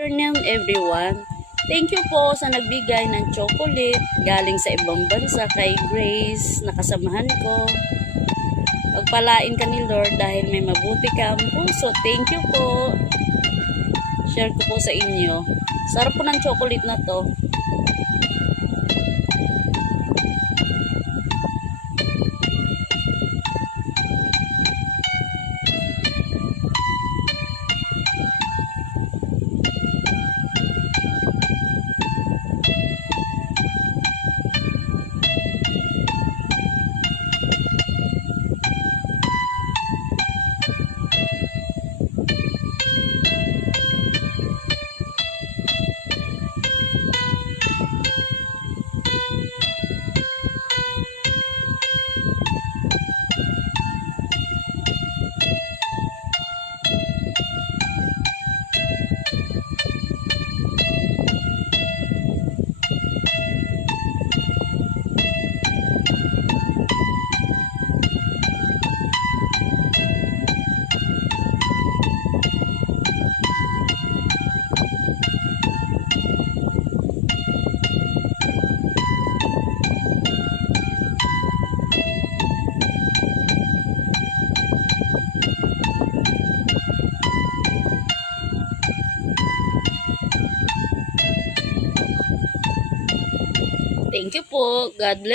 Afternoon everyone. Thank you po sa nagbigay ng chocolate galing sa ibang bansa kay Grace na kasamahan ko. Pagpalain ka ni Lord dahil may mabuti ka ang puso. Thank you po. Share ko po sa inyo. Sarap po ng chocolate na to. Thank you po. God bless.